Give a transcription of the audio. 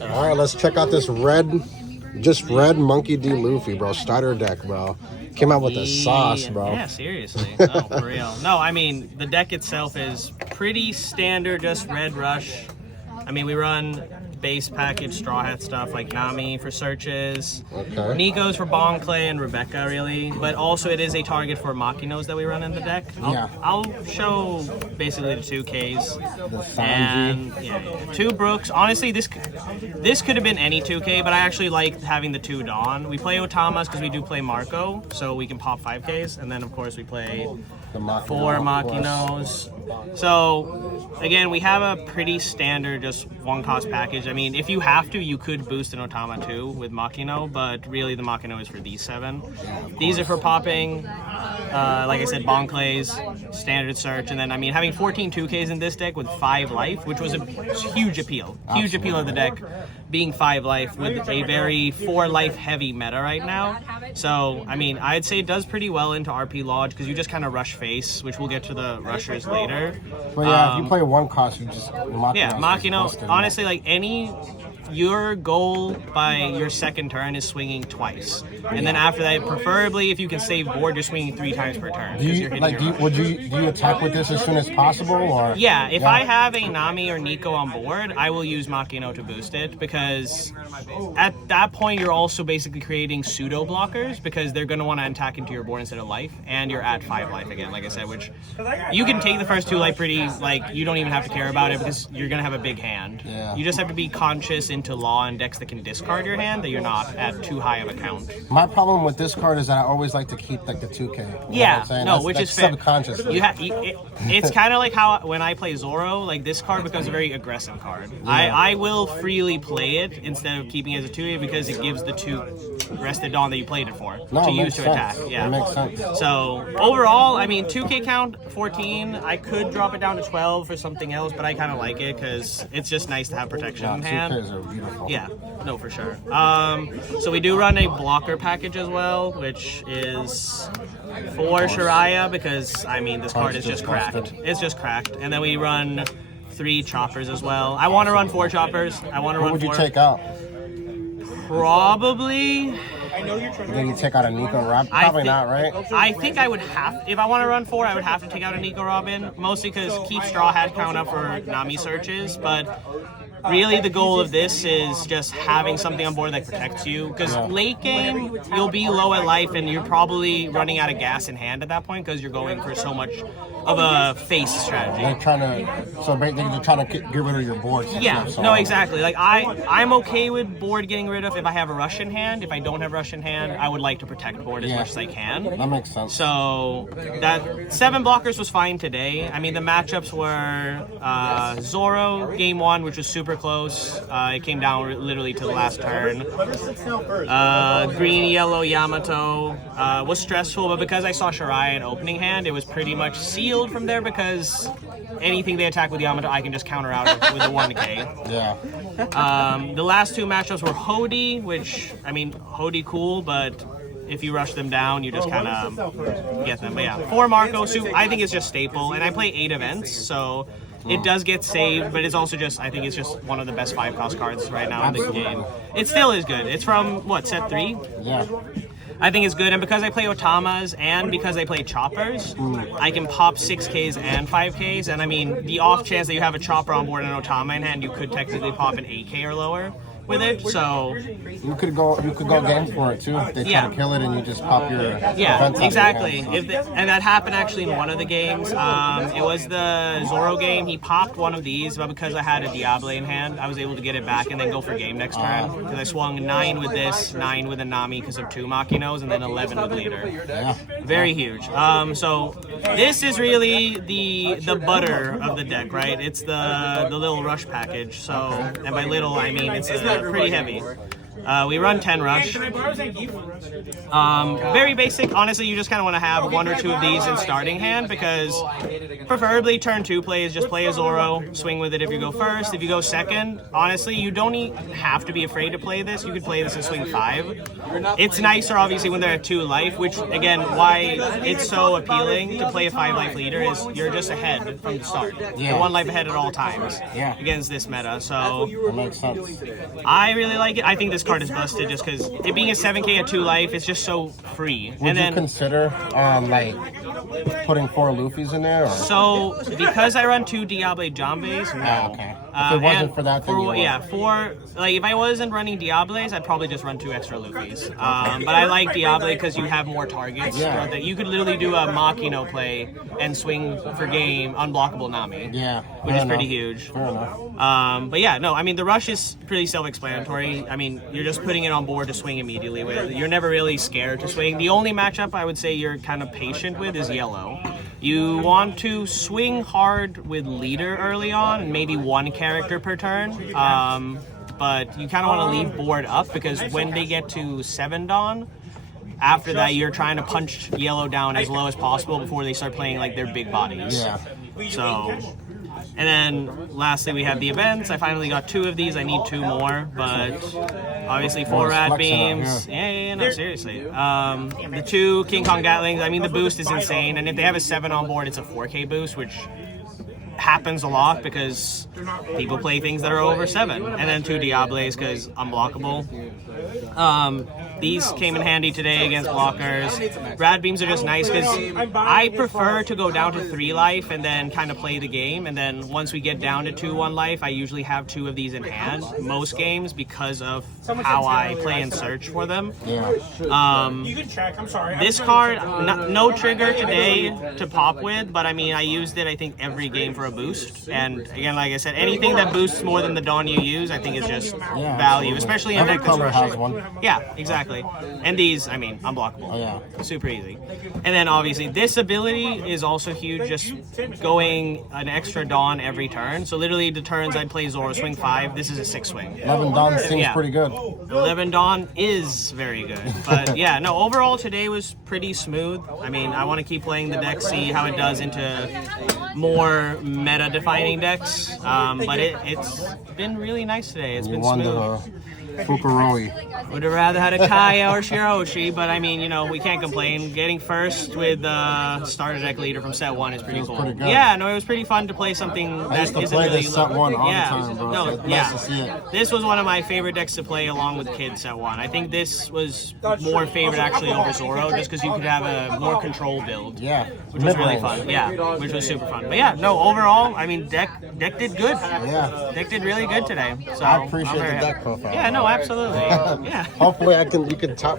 All right, let's check out this red Monkey D. Luffy, bro. Starter deck, bro. Came out with the sauce, bro. Yeah, seriously. No, for real. No, I mean, the deck itself is pretty standard, just red rush. I mean, we run base package Straw Hat stuff like Nami for searches, Nico's for Bon Clay and Rebecca, really. But also it is a target for Makinos that we run in the deck. I'll show basically the 2Ks. And yeah, 2 Brooks. Honestly, this could have been any 2K, but I actually like having the 2 Dawn. We play Otamas because we do play Marco, so we can pop 5Ks. And then, of course, we play 4 Makinos. So, again, we have a pretty standard, just 1-cost package. I mean, if you have to, you could boost an Otama too with Makino, but really the Makino is for these 7. These are for popping, like I said, Bon Clays, standard search, and then, I mean, having 14 2Ks in this deck with 5 life, which was a huge appeal. Huge appeal of the deck, being 5 life with a very 4 life heavy meta right now. So, I mean, I'd say it does pretty well into RP Lodge because you just kind of rush face, which we'll get to the rushers later. But yeah, if you play 1 cost, you just Makino. Honestly, like your goal by your second turn is swinging twice, and then after that, preferably if you can save board, you're swinging 3 times per turn. Do you attack with this as soon as possible, or? Yeah, if I have a Nami or Nico on board, I will use Makino to boost it because at that point you're also basically creating pseudo blockers because they're going to want to attack into your board instead of life, and you're at 5 life again, like I said, which you can take the first 2 life pretty, like you don't even have to care about it because you're going to have a big hand. Yeah. You just have to be conscious into law and decks that can discard your hand that you're not at too high of a count. My problem with this card is that I always like to keep like the 2K. Yeah, no, which is fair. Subconscious. It's kind of like how when I play Zoro, like this card becomes a very aggressive card. Yeah. I will freely play it instead of keeping it as a 2A because it gives the 2 rested Dawn that you played it for to use to attack. Yeah, that makes sense. So overall, I mean, 2K count 14. I could drop it down to 12 for something else, but I kind of like it because it's just nice to have protection in hand. 2Ks are beautiful. Yeah, no, for sure. So we do run a blocker package as well, which is for Shiraya because, I mean, this card is just cracked. It's just cracked. And then we run 3 choppers as well. I want to run 4 choppers. What would you take out? Probably... Then you take out a Nico Robin? Probably not, right? I think I would have... If I want to run 4, I would have to take out a Nico Robin. Mostly because keep Straw Hat count up for Nami searches, but... Really, the goal of this is just having something on board that protects you. Because late game, you'll be low at life, and you're probably running out of gas in hand at that point because you're going for so much of a face strategy. They're trying to get rid of your board. Yeah, no, exactly. Like I'm okay with board getting rid of if I have a rush in hand. If I don't have rush in hand, I would like to protect board as much as I can. That makes sense. So that 7 blockers was fine today. I mean, the matchups were Zoro game 1, which was super close. It came down literally to the last turn. Green, yellow, Yamato was stressful, but because I saw Shiraya in opening hand, it was pretty much sealed from there because anything they attack with Yamato, I can just counter out with the 1K. Yeah. The last 2 matchups were Hody, which, I mean, Hody cool, but if you rush them down, you just kind of get them. But yeah, 4 Marco, I think it's just staple, and I play 8 events, so... It does get saved, but it's also just, I think it's just one of the best 5-cost cards right now in the game. It still is good. It's from, what, set 3? Yeah. I think it's good, and because I play Otamas and because I play Choppers, I can pop 6Ks and 5Ks, and I mean, the off chance that you have a Chopper on board and an Otama in hand, you could technically pop an 8K or lower with it, so... You could go game for it, too. If they try to kill it and you just pop your... Yeah, exactly. And that happened actually in one of the games. It was the Zoro game. He popped one of these, but because I had a Diable in hand, I was able to get it back and then go for game next turn. Because I swung 9 with this, 9 with a Nami because of 2 Makinos, and then 11 with Leader. Yeah. Very huge. So this is really the butter of the deck, right? It's the little rush package. So, and by little, I mean it's pretty heavy. We run 10 rush. Very basic. Honestly, you just kind of want to have 1 or 2 of these in starting hand because preferably turn 2 plays. Just play a Zoro, swing with it if you go first. If you go second, honestly, you don't have to be afraid to play this. You could play this in swing 5. It's nicer, obviously, when they're at 2 life, which, again, why it's so appealing to play a 5 life leader is you're just ahead from the start. You're 1 life ahead at all times against this meta. So That makes sense. I really like it. I think this card is busted just because it being a 7k at 2 life, it's just so free. Would you consider like putting 4 Luffys in there? Or? So because I run 2 Diable Jambes, no. Okay. If it wasn't for that, then you would. Yeah, like if I wasn't running Diables, I'd probably just run 2 extra Luffys. But I like Diable because you have more targets. Yeah. You could literally do a Makino play and swing for game unblockable Nami. Yeah. Which is pretty huge. Fair enough. But yeah, no, I mean, the rush is pretty self-explanatory. I mean, you're just putting it on board to swing immediately with. You're never really scared to swing. The only matchup I would say you're kind of patient with is yellow. You want to swing hard with leader early on and maybe 1 character per turn. But you kind of want to leave board up because when they get to 7 Dawn, after that you're trying to punch yellow down as low as possible before they start playing like their big bodies. Yeah. So, and then lastly we have the events. I finally got 2 of these. I need 2 more, but obviously 4 rad beams. Yeah, no, seriously. The 2 King Kong Gatlings. I mean, the boost is insane, and if they have a 7 on board, it's a 4K boost, which happens a lot because people play things that are over 7, and then 2 Diables because unblockable. These came in handy today against blockers. Rad beams are just nice because I prefer to go down to 3 life and then kind of play the game, and then once we get down to 2-1 life, I usually have 2 of these in hand most games because of how I play and search for them. This card, no trigger today to pop with, but I mean, I used it I think every game for a boost, and again, like I said, anything that boosts more than the Dawn you use I think is just value, especially in deck that's rushing. Yeah, exactly. And these, I mean, unblockable. Oh, yeah. Super easy. And then obviously this ability is also huge, just going an extra Dawn every turn. So literally the turns I'd play Zoro swing 5, this is a 6 swing. 11 Dawn seems pretty good. 11 Dawn is very good. But yeah, no, overall today was pretty smooth. I mean, I want to keep playing the deck, see how it does into more meta-defining decks. But it's been really nice today. It's been smooth. Fukuroi. Would have rather had a Kaya or Shiroshi, but I mean, you know, we can't complain. Getting first with starter deck leader from set 1 is pretty cool. Pretty good. Yeah, no, it was pretty fun to play something that I used to isn't play really this set 1 all the time, bro. No, So it's nice to see it. This was one of my favorite decks to play along with Kid set 1. I think this was more favorite actually over Zoro, just because you could have a more control build. Yeah. Which was really fun. Yeah, which was super fun. But yeah, no, overall, I mean, deck did good. Yeah. Deck did really good today. So I appreciate I'm very the happy. deck profile. Yeah, no, absolutely. Yeah. Hopefully you can top